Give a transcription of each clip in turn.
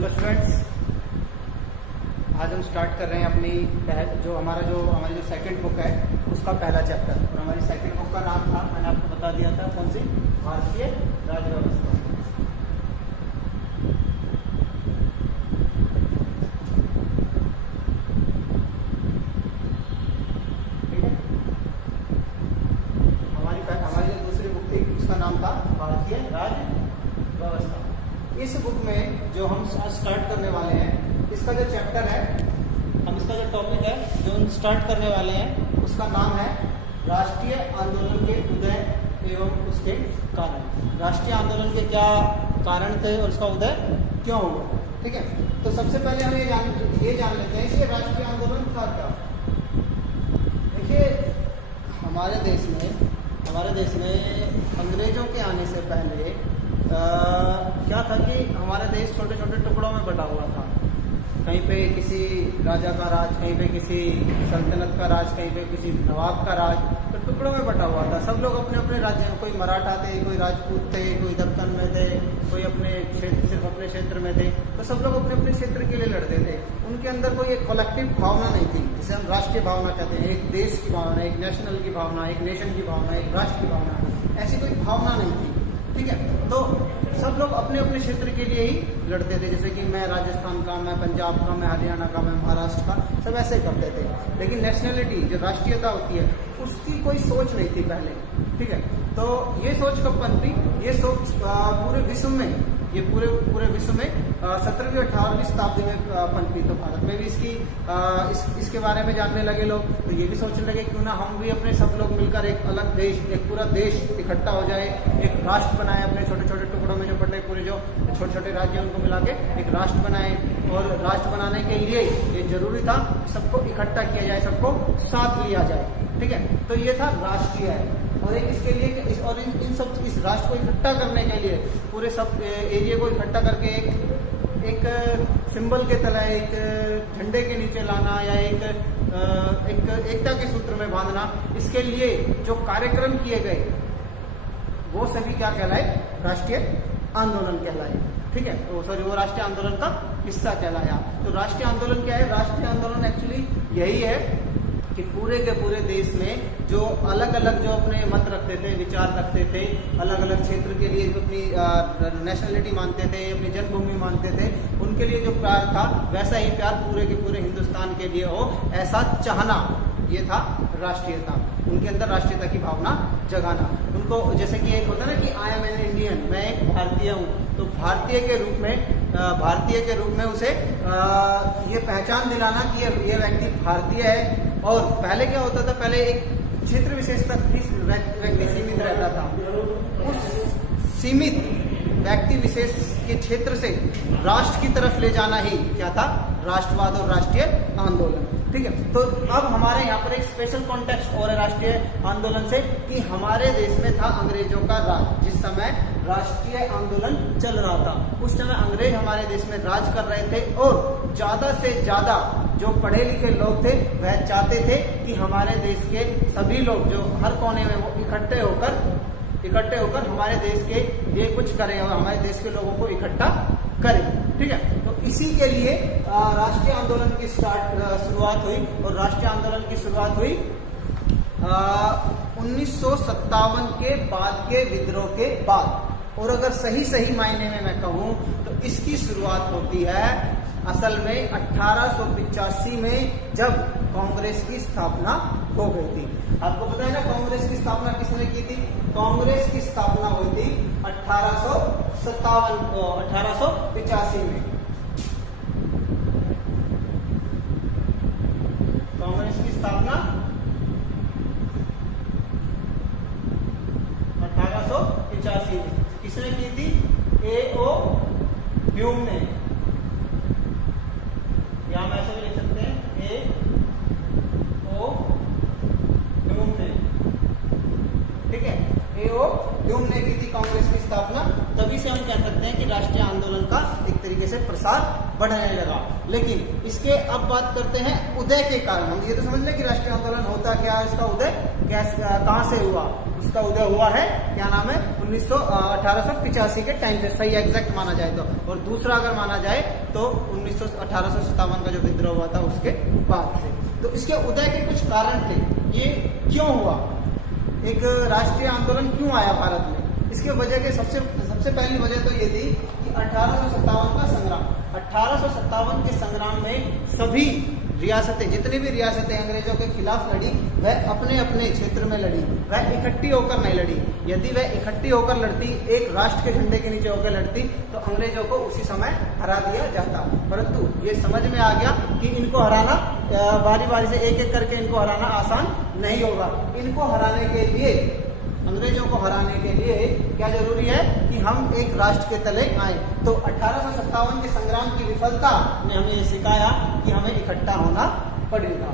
Hello students, आज हम start कर रहे हैं अपनी हमारी जो सेकंड बुक है उसका पहला चैप्टर। और हमारी सेकंड बुक का नाम था, मैंने आपको बता दिया था, कौन सी? भारतीय राज्य व्यवस्था। ठीक है, हमारी जो दूसरी बुक थी उसका नाम था भारतीय राज्य व्यवस्था। इस बुक में जो हम स्टार्ट करने वाले हैं, इसका जो चैप्टर है, इसका जो टॉपिक है जो हम स्टार्ट करने वाले हैं उसका नाम है राष्ट्रीय आंदोलन के उदय एवं उसके कारण। राष्ट्रीय आंदोलन के क्या कारण थे और उसका उदय क्यों हुआ। ठीक है, तो सबसे पहले हम ये जान लेते हैं कि राष्ट्रीय आंदोलन था क्या। देखिए, हमारे देश में अंग्रेजों के आने से पहले क्या था कि हमारा देश छोटे छोटे टुकड़ों में बटा हुआ था। कहीं पे किसी राजा का राज, कहीं पे किसी सल्तनत का राज, कहीं पे किसी नवाब का राज, तो टुकड़ों में बटा हुआ था। सब लोग अपने अपने राज्य में, कोई मराठा थे, कोई राजपूत थे, कोई दक्कन में थे, कोई सिर्फ अपने क्षेत्र में थे। तो सब लोग अपने अपने क्षेत्र के लिए लड़ते थे। उनके अंदर कोई एक कलेक्टिव भावना नहीं थी, जिसे हम राष्ट्रीय भावना कहते हैं। एक देश की भावना, एक नेशनल की भावना, एक नेशन की भावना, एक राष्ट्र की भावना, ऐसी कोई भावना नहीं थी। ठीक है, तो सब लोग अपने अपने क्षेत्र के लिए ही लड़ते थे। जैसे कि मैं राजस्थान का, मैं पंजाब का, मैं हरियाणा का, मैं महाराष्ट्र का, सब ऐसे ही करते थे। लेकिन नेशनलिटी, जो राष्ट्रीयता होती है, उसकी कोई सोच नहीं थी पहले। ठीक है, तो ये सोच कब बनती? ये सोच पूरे विश्व में, ये पूरे विश्व में 17वीं और 18वीं शताब्दी में पनपी। तो भारत में भी इसके बारे में जानने लगे लोग। तो ये भी सोचने लगे क्यों ना हम भी अपने सब लोग मिलकर एक अलग देश, एक पूरा देश इकट्ठा हो जाए, एक राष्ट्र बनाए। अपने छोटे छोटे टुकड़ों में जो बटे पूरे जो छोटे छोटे राज्य हैं उनको मिला के एक राष्ट्र बनाए। और राष्ट्र बनाने के लिए ये जरूरी था सबको इकट्ठा किया जाए, सबको साथ लिया जाए। ठीक है, तो ये था राष्ट्रीय। और एक इसके लिए इस राष्ट्र को इकट्ठा करने के लिए पूरे सब एरिया को इकट्ठा करके एक सिंबल के तले, एक झंडे के नीचे लाना, या एक एकता के सूत्र में बांधना, इसके लिए जो कार्यक्रम किए गए वो सभी क्या कहलाए? राष्ट्रीय आंदोलन कहलाए। ठीक है, वो राष्ट्रीय आंदोलन का हिस्सा कहलाया। तो राष्ट्रीय आंदोलन क्या है? राष्ट्रीय आंदोलन एक्चुअली यही है कि पूरे के पूरे देश में जो अलग अलग जो अपने मत रखते थे, विचार रखते थे, अलग अलग क्षेत्र के लिए अपनी नेशनलिटी मानते थे, अपनी जन्मभूमि मानते थे, उनके लिए जो प्यार था वैसा ही प्यार पूरे के पूरे हिंदुस्तान के लिए हो, ऐसा चाहना, ये था राष्ट्रीयता। उनके अंदर राष्ट्रीयता की भावना जगाना। उनको जैसे कि एक होता है ना कि आई एम एन इंडियन, मैं एक भारतीय हूँ, तो भारतीय के रूप में उसे ये पहचान दिलाना कि ये व्यक्ति भारतीय है। और पहले क्या होता था? पहले एक क्षेत्र विशेष तक ही व्यक्ति सीमित रहता था। उस सीमित व्यक्ति विशेष के क्षेत्र से राष्ट्र की तरफ ले जाना ही क्या था? राष्ट्रवाद और राष्ट्रीय आंदोलन। ठीक है, तो अब हमारे यहाँ पर एक स्पेशल कॉन्टेक्स्ट और राष्ट्रीय आंदोलन से कि हमारे देश में था अंग्रेजों का राज। जिस समय राष्ट्रीय आंदोलन चल रहा था, उस समय अंग्रेज हमारे देश में राज कर रहे थे। और ज्यादा से ज्यादा जो पढ़े लिखे लोग थे वह चाहते थे कि हमारे देश के सभी लोग जो हर कोने में वो इकट्ठे होकर हमारे देश के लिए कुछ करें और हमारे देश के लोगों को इकट्ठा करें। ठीक है, तो इसी के लिए राष्ट्रीय आंदोलन की शुरुआत हुई। और राष्ट्रीय आंदोलन की शुरुआत हुई 1957 के बाद के विद्रोह के बाद। और अगर सही मायने में मैं कहूँ तो इसकी शुरुआत होती है असल में 1885 में, जब कांग्रेस की स्थापना हो गई थी। आपको पता है ना कांग्रेस की स्थापना किसने की थी? कांग्रेस की स्थापना हुई थी 1885 में। कांग्रेस की स्थापना 1885 में किसने की थी? A.O. ह्यूम ने। या हम ऐसे भी लिख सकते हैं A.O. ह्यूम ने। ठीक है, A.O. ह्यूम ने की थी कांग्रेस की स्थापना। तभी से हम कह सकते हैं कि राष्ट्रीय आंदोलन का एक तरीके से प्रसार बढ़ने लगा। लेकिन इसके अब बात करते हैं उदय के कारण। हम ये तो समझ लें कि राष्ट्रीय आंदोलन होता क्या है, इसका उदय कहाँ से हुआ। उसका उदय हुआ है, क्या नाम है, 1885 के टाइम से, सही एग्जैक्ट माना जाए तो। और दूसरा अगर माना जाए तो 1857 का जो विद्रोह हुआ था उसके बाद से। तो इसके उदय के कुछ कारण थे। ये क्यों हुआ, एक राष्ट्रीय आंदोलन क्यों आया भारत में, इसके वजह के सबसे पहली वजह तो ये थी कि 1857 का संग्राम। 1857 के संग्राम में सभी रियासतें, जितनी भी रियासतें अंग्रेजों के खिलाफ लड़ी, वह अपने अपने क्षेत्र में लड़ी, वह इकट्ठी होकर नहीं लड़ी। यदि वह इकट्ठी होकर लड़ती, एक राष्ट्र के झंडे के नीचे होकर लड़ती, तो अंग्रेजों को उसी समय हरा दिया जाता। परंतु ये समझ में आ गया कि इनको हराना, बारी बारी से एक एक करके इनको हराना आसान नहीं होगा। इनको हराने के लिए, अंग्रेजों को हराने के लिए क्या जरूरी है कि हम एक राष्ट्र के तले आए। तो 1857 के संग्राम की विफलता ने हमें ये सिखाया कि हमें इकट्ठा होना पड़ेगा।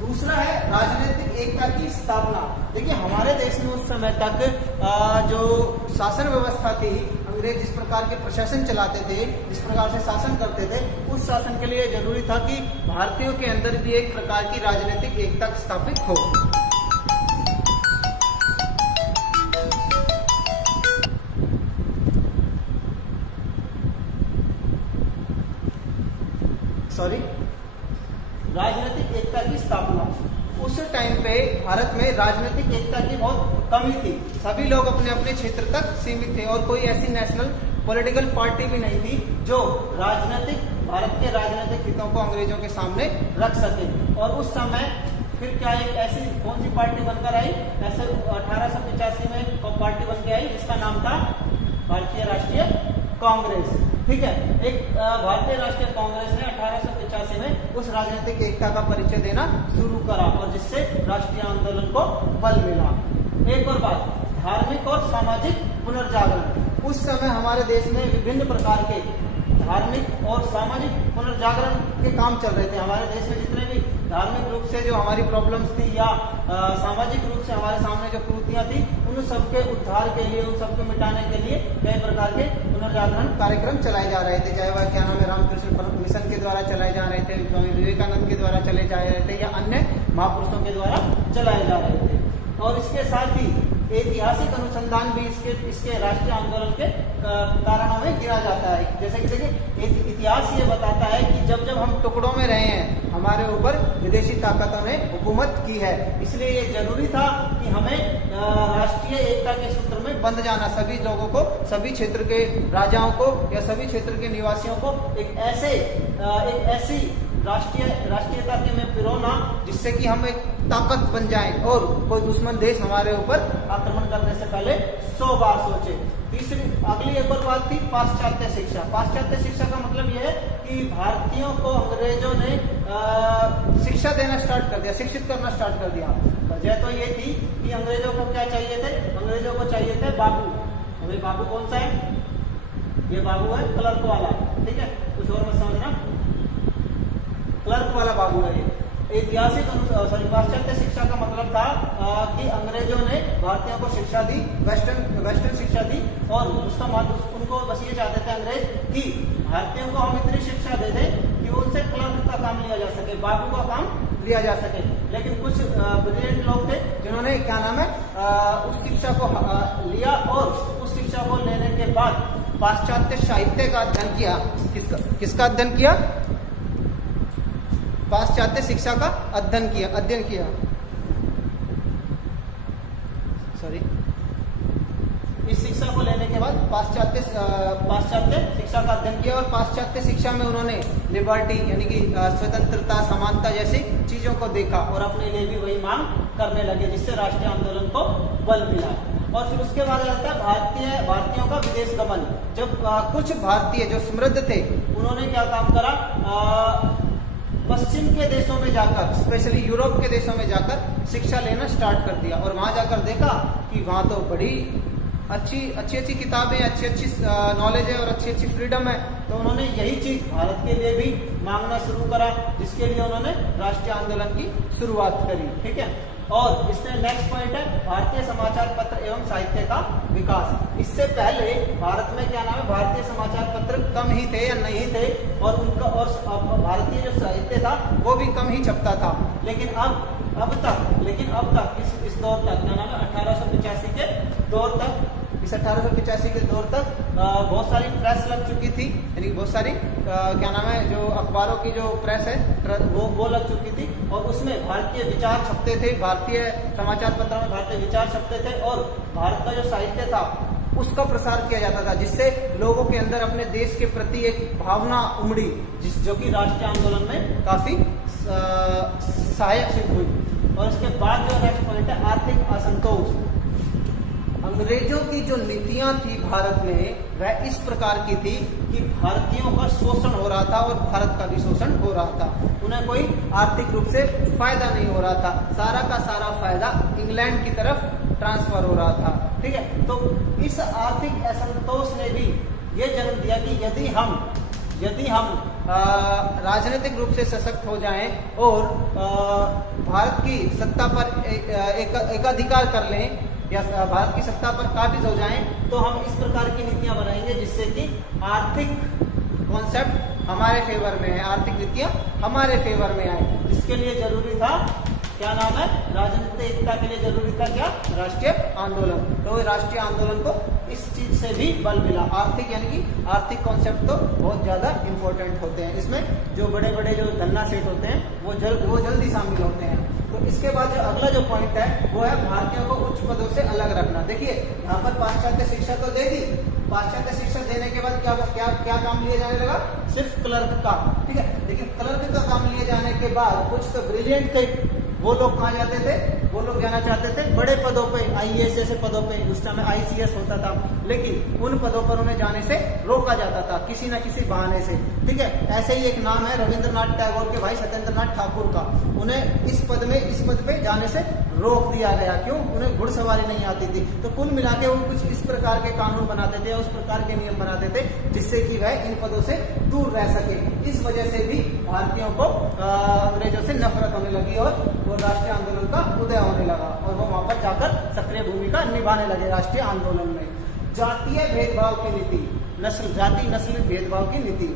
दूसरा है राजनीतिक एकता की स्थापना। देखिए हमारे देश में उस समय तक जो शासन व्यवस्था थी, अंग्रेज जिस प्रकार के प्रशासन चलाते थे, जिस प्रकार से शासन करते थे, उस शासन के लिए जरूरी था कि भारतीयों के अंदर भी एक प्रकार की राजनीतिक एकता स्थापित हो। राजनीतिक एकता की स्थापना। उस टाइम पे भारत में राजनीतिक एकता की बहुत कमी थी। सभी लोग अपने अपने क्षेत्र तक सीमित थे और कोई ऐसी नेशनल पॉलिटिकल पार्टी भी नहीं थी जो भारत के राजनीतिक हितों को अंग्रेजों के सामने रख सके। और उस समय फिर क्या एक ऐसी कौन सी पार्टी बनकर आई, ऐसे 1885 में पार्टी बन के आई जिसका नाम था भारतीय राष्ट्रीय कांग्रेस। ठीक है, एक भारतीय राष्ट्रीय कांग्रेस ने 1885 में उस राजनीतिक एकता का परिचय देना शुरू करा और जिससे राष्ट्रीय आंदोलन को बल मिला। एक और बात, धार्मिक और सामाजिक पुनर्जागरण। उस समय हमारे देश में विभिन्न प्रकार के धार्मिक और सामाजिक पुनर्जागरण के काम चल रहे थे। हमारे देश में जितने भी धार्मिक रूप से जो हमारी प्रॉब्लम्स थी या सामाजिक रूप से हमारे सामने जो कुरीतियां थी, उन सबके उद्धार के लिए, उन सबको मिटाने के लिए कई प्रकार के पुनर्जागरण कार्यक्रम चलाए जा रहे थे। चाहे वह क्या नाम है, रामकृष्ण मिशन के द्वारा चलाए जा रहे थे, स्वामी विवेकानंद के द्वारा चले जा रहे थे, या अन्य महापुरुषों के द्वारा चलाए जा रहे थे। और इसके साथ ही ऐतिहासिक अनुसंधान भी इसके राष्ट्रीय आंदोलन के कारणों में गिना जाता है। जैसे कि देखिए, इतिहास ये बताता है कि जब जब हम टुकड़ों में रहे हैं, हमारे ऊपर विदेशी ताकतों ने हुकूमत की है। इसलिए ये जरूरी था कि हमें राष्ट्रीय एकता के सूत्र में बंध जाना, सभी लोगों को, सभी क्षेत्र के राजाओं को या सभी क्षेत्र के निवासियों को एक ऐसी राष्ट्रीयता के में पिरोना जिससे कि हम एक ताकत बन जाएं और कोई दुश्मन देश हमारे ऊपर आक्रमण करने से पहले 100 बार सोचे। तीसरी अगली एक और बात थी पाश्चात्य शिक्षा। पाश्चात्य शिक्षा का मतलब यह है कि भारतीयों को अंग्रेजों ने शिक्षा देना स्टार्ट कर दिया, शिक्षित करना स्टार्ट कर दिया। वजह तो ये थी कि अंग्रेजों को क्या चाहिए थे, अंग्रेजों को चाहिए थे बाबू। अभी बाबू कौन सा है, ये बाबू है क्लर्क वाला। ठीक है, कुछ और मत समझना, क्लर्क वाला बाबू है ये। पाश्चात्य शिक्षा का मतलब था कि अंग्रेजों ने भारतीयों को शिक्षा दी, वेस्टर्न शिक्षा दी, और उसका उनको बस ये चाहते थे अंग्रेज कि भारतीयों को हम इतनी शिक्षा दे दें कि उनसे क्लर्क का काम लिया जा सके, बाबू का काम लिया जा सके। लेकिन कुछ ब्रिलियंट लोग थे जिन्होंने क्या नाम है उस शिक्षा को लिया और उस शिक्षा को लेने के बाद पाश्चात्य साहित्य का अध्ययन किया। किसका अध्ययन किया? पाश्चात्य शिक्षा का अध्ययन किया। सॉरी, इस शिक्षा को लेने के बाद पाश्चात्य शिक्षा का अध्ययन किया और पाश्चात्य शिक्षा में उन्होंने लिबर्टी यानी कि स्वतंत्रता, समानता जैसी चीजों को देखा और अपने लिए भी वही मांग करने लगे, जिससे राष्ट्रीय आंदोलन को बल मिला। और फिर उसके बाद आता है भारतीयों का विदेश गमन। जब कुछ भारतीय जो समृद्ध थे उन्होंने क्या काम करा, पश्चिम के देशों में जाकर, स्पेशली यूरोप के देशों में जाकर शिक्षा लेना स्टार्ट कर दिया और वहां जाकर देखा कि वहां तो बड़ी अच्छी किताबें, अच्छी नॉलेज है और अच्छी फ्रीडम है। तो उन्होंने यही चीज भारत के लिए भी मांगना शुरू करा, जिसके लिए उन्होंने राष्ट्रीय आंदोलन की शुरुआत करी। ठीक है, और इसमें नेक्स्ट पॉइंट है भारतीय समाचार पत्र एवं साहित्य का विकास। इससे पहले भारत में क्या नाम है, भारतीय समाचार पत्र कम ही थे या नहीं थे, और उनका और भारतीय जो साहित्य था वो भी कम ही छपता था। लेकिन अब तक इस दौर तक क्या नाम है 1885 के दौर तक, इस 1885 के दौर तक बहुत सारी प्रेस लग चुकी थी, यानी बहुत सारी क्या नाम है जो अखबारों की जो प्रेस है वो लग चुकी थी, और उसमें भारतीय विचार छपते थे, भारतीय समाचार पत्रों में भारतीय विचार छपते थे, और भारत का जो साहित्य था उसका प्रसार किया जाता था, जिससे लोगों के अंदर अपने देश के प्रति एक भावना उमड़ी, जो कि राष्ट्रीय आंदोलन में काफी सहायक सिद्ध हुई। और इसके बाद जो नेक्स्ट पॉइंट है आर्थिक असंतोष। अंग्रेजों की जो नीतियां थी भारत में वह इस प्रकार की थी कि भारतीयों का शोषण हो रहा था और भारत का भी शोषण हो रहा था। उन्हें कोई आर्थिक रूप से फायदा नहीं हो रहा था, सारा का सारा फायदा इंग्लैंड की तरफ ट्रांसफर हो रहा था। ठीक है, तो इस आर्थिक असंतोष ने भी ये जन्म दिया कि यदि हम राजनीतिक रूप से सशक्त हो जाएं और भारत की सत्ता पर एकाधिकार कर लें या भारत की सत्ता पर काबिज हो जाएं, तो हम इस प्रकार की नीतियां बनाएंगे जिससे कि आर्थिक कॉन्सेप्ट हमारे फेवर में है, आर्थिक नीतियां हमारे फेवर में आए। जिसके लिए जरूरी था क्या नाम है, राजनीतिक एकता के लिए जरूरी था क्या, राष्ट्रीय आंदोलन। तो राष्ट्रीय आंदोलन को इस चीज से भी बल मिला। आर्थिक यानी कि आर्थिक कॉन्सेप्ट तो बहुत ज्यादा इंपॉर्टेंट होते हैं, इसमें जो बड़े बड़े जो धन्ना सेठ होते हैं वो जल्दी शामिल होते हैं। तो इसके बाद जो अगला जो पॉइंट है वो है भारतीयों को उच्च पदों से अलग रखना। देखिए यहाँ पर पाश्चात्य शिक्षा तो दे दी, पाश्चात्य शिक्षा देने के बाद क्या काम लिए जाने लगा, सिर्फ क्लर्क का। ठीक है, लेकिन क्लर्क का काम लिए जाने के बाद कुछ तो ब्रिलियंट थे, वो लोग कहाँ जाते थे, वो लोग जाना चाहते थे बड़े पदों पे, आईएएस जैसे पदों पे, उस टाइम आईसीएस होता था, लेकिन उन पदों पर उन्हें जाने से रोका जाता था किसी न किसी बहाने से। ठीक है, ऐसे ही एक नाम है रविंद्रनाथ टैगोर के भाई सत्येंद्रनाथ ठाकुर का, उन्हें इस पद पे जाने से रोक दिया गया। क्यों, उन्हें घुड़सवारी नहीं आती थी। तो कुल मिला के वो कुछ इस प्रकार के कानून बनाते थे, उस प्रकार के नियम बनाते थे जिससे कि वह इन पदों से दूर रह सके। इस वजह से भी भारतीयों को अंग्रेजों से नफरत होने लगी और वो राष्ट्रीय आंदोलन का उदय होने लगा और वो वहां पर जाकर सक्रिय भूमिका निभाने लगे राष्ट्रीय आंदोलन में। जातीय भेदभाव की नीति, जाति नस्ल भेदभाव की नीति।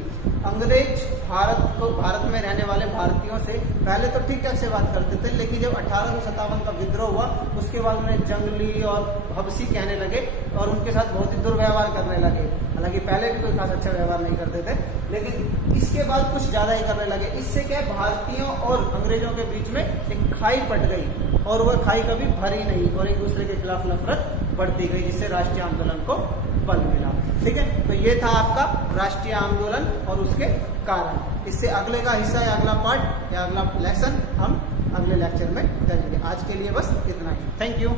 अंग्रेज भारत में रहने वाले भारतीयों से पहले तो ठीक ठाक से बात करते थे, लेकिन जब 1857 का विद्रोह हुआ उसके बाद उन्हें जंगली और हबसी कहने लगे और उनके साथ बहुत ही दुर्व्यवहार करने लगे। हालांकि पहले भी कोई खास अच्छा व्यवहार नहीं करते थे, लेकिन इसके बाद कुछ ज्यादा ही करने लगे। इससे क्या भारतीयों और अंग्रेजों के बीच में एक खाई पट गई और वह खाई कभी भरी नहीं और एक दूसरे के खिलाफ नफरत बढ़ती गई, जिससे राष्ट्रीय आंदोलन को बल मिला। ठीक है, तो ये था आपका राष्ट्रीय आंदोलन और उसके कारण। इससे अगले का हिस्सा या अगला पार्ट या अगला लेसन हम अगले लेक्चर में करेंगे। आज के लिए बस इतना ही। Thank you.